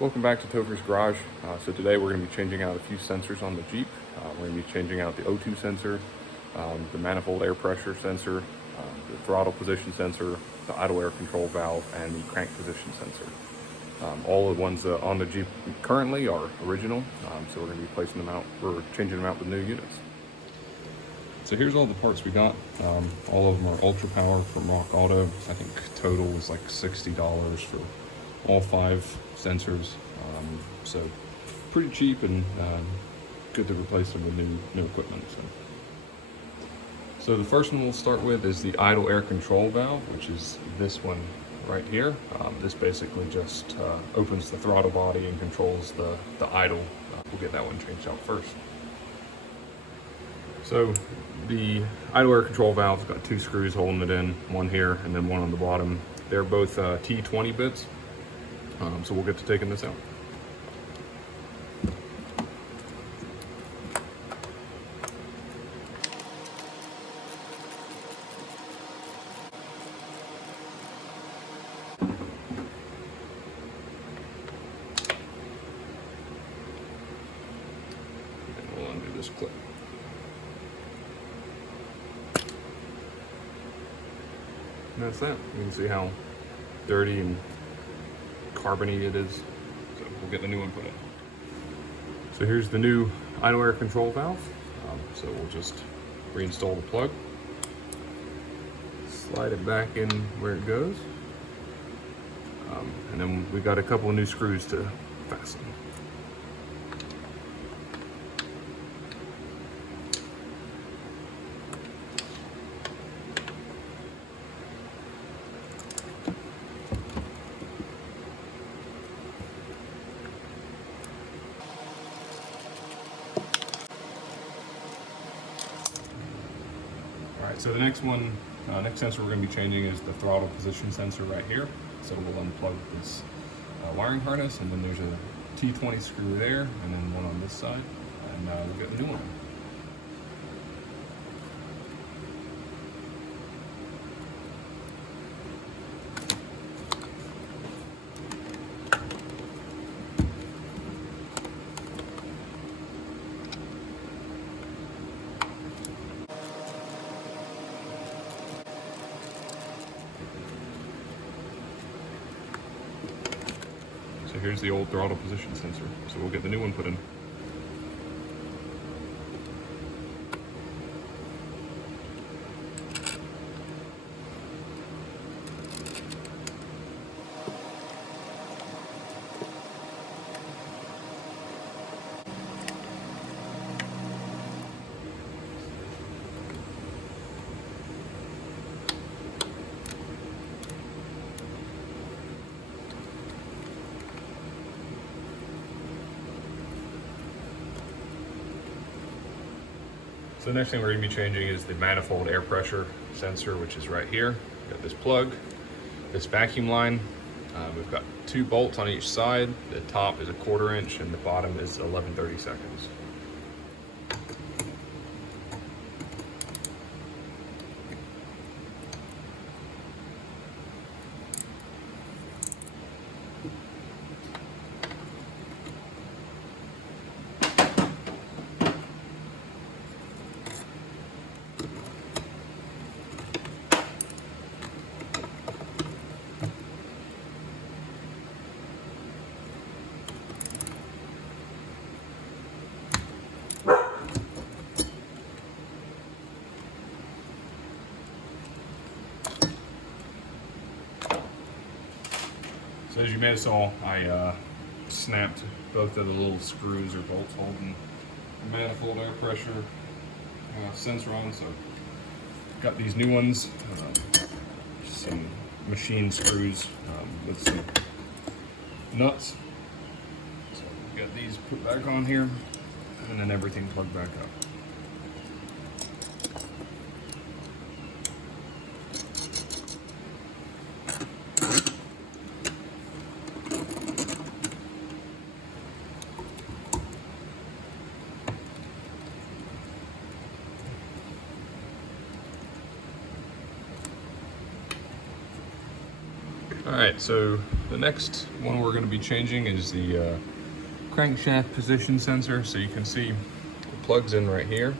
Welcome back to Topher's Garage. So today we're going to be changing out a few sensors on the Jeep. We're going to be changing out the O2 sensor, the manifold air pressure sensor, the throttle position sensor, the idle air control valve, and the crank position sensor. All the ones on the Jeep currently are original, so we're going to be placing them out, we're changing them out with new units. So here's all the parts we got. All of them are Ultra Power from Rock Auto. I think total was like $60 for all 5 sensors. So pretty cheap and good to replace them with new equipment. So the first one we'll start with is the idle air control valve, which is this one right here. This basically just opens the throttle body and controls the idle. We'll get that one changed out first. So the idle air control valve's got 2 screws holding it in, one here and then one on the bottom. They're both T20 bits, so we'll get to taking this out. And we'll undo this clip. And that's that. You can see how dirty and carbony it is. So we'll get the new one put in. So here's the new idle air control valve. So we'll just reinstall the plug, slide it back in where it goes, and then we've got a couple of new screws to fasten. Alright, so the next one, next sensor we're going to be changing is the throttle position sensor right here. So we'll unplug this wiring harness, and then there's a T20 screw there, and then one on this side, and we'll get the new one. So here's the old throttle position sensor. So we'll get the new one put in. So the next thing we're going to be changing is the manifold air pressure sensor, which is right here. We've got this plug, this vacuum line. We've got 2 bolts on each side. The top is a 1/4 inch and the bottom is 11/32. So as you may have saw, I snapped both of the little screws or bolts holding the manifold air pressure sensor on. So got these new ones, some machine screws with some nuts. So we got these put back on here, and then everything plugged back up. Alright, so the next one we're going to be changing is the crankshaft position sensor. So you can see it plugs in right here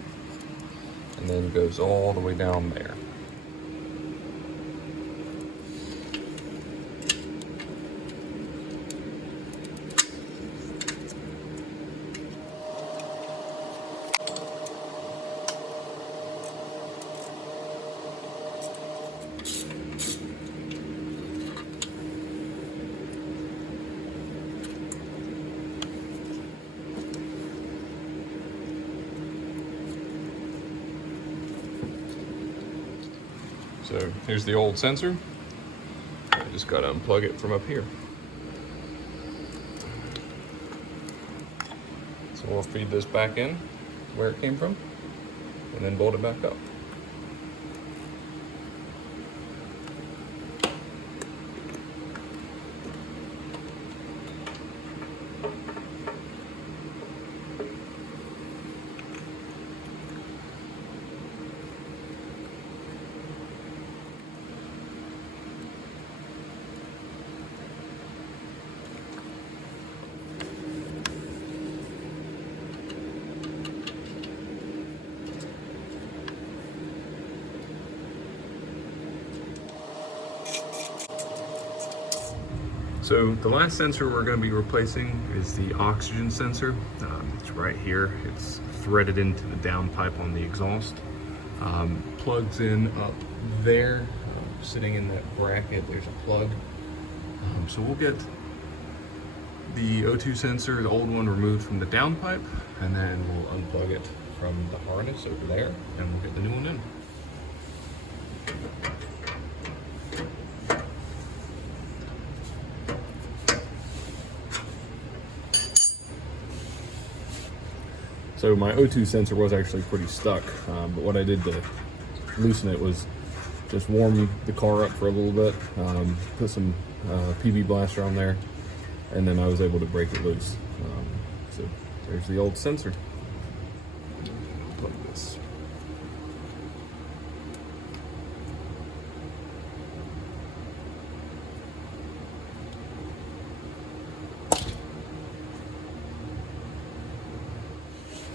and then goes all the way down there. So here's the old sensor. I just got to unplug it from up here. So we'll feed this back in where it came from and then bolt it back up. So the last sensor we're going to be replacing is the oxygen sensor. It's right here. It's threaded into the downpipe on the exhaust. Plugs in up there, sitting in that bracket. There's a plug. So we'll get the O2 sensor, the old one, removed from the downpipe, and then we'll unplug it from the harness over there, and we'll get the new one in. So my O2 sensor was actually pretty stuck, but what I did to loosen it was just warm the car up for a little bit, put some PB blaster on there, and then I was able to break it loose. So there's the old sensor. Plug this.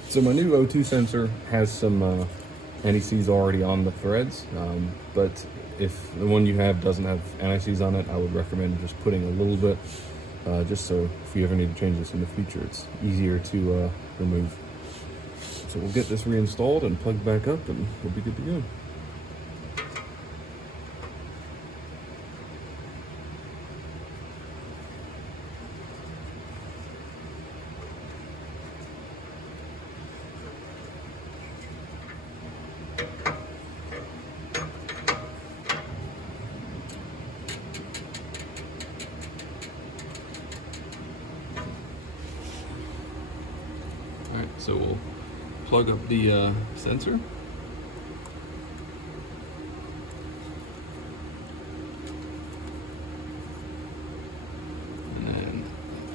So my new O2 sensor has some NECs already on the threads, but if the one you have doesn't have NECs on it, I would recommend just putting a little bit, just so if you ever need to change this in the future, it's easier to remove. So we'll get this reinstalled and plugged back up, and we'll be good to go. Alright, so we'll plug up the sensor. And then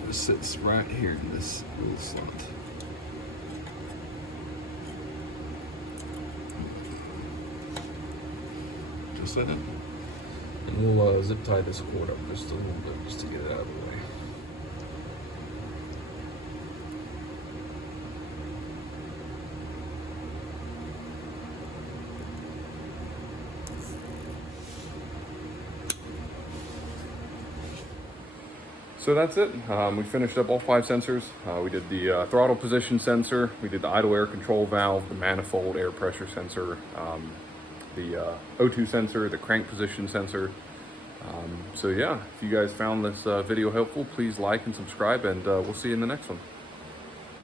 it sits right here in this little slot. Just like that. And we'll zip tie this cord up just a little bit just to get it out of the way. So that's it. We finished up all 5 sensors. We did the throttle position sensor, we did the idle air control valve, the manifold air pressure sensor, the O2 sensor, the crank position sensor. So yeah, if you guys found this video helpful, please like and subscribe, and we'll see you in the next one.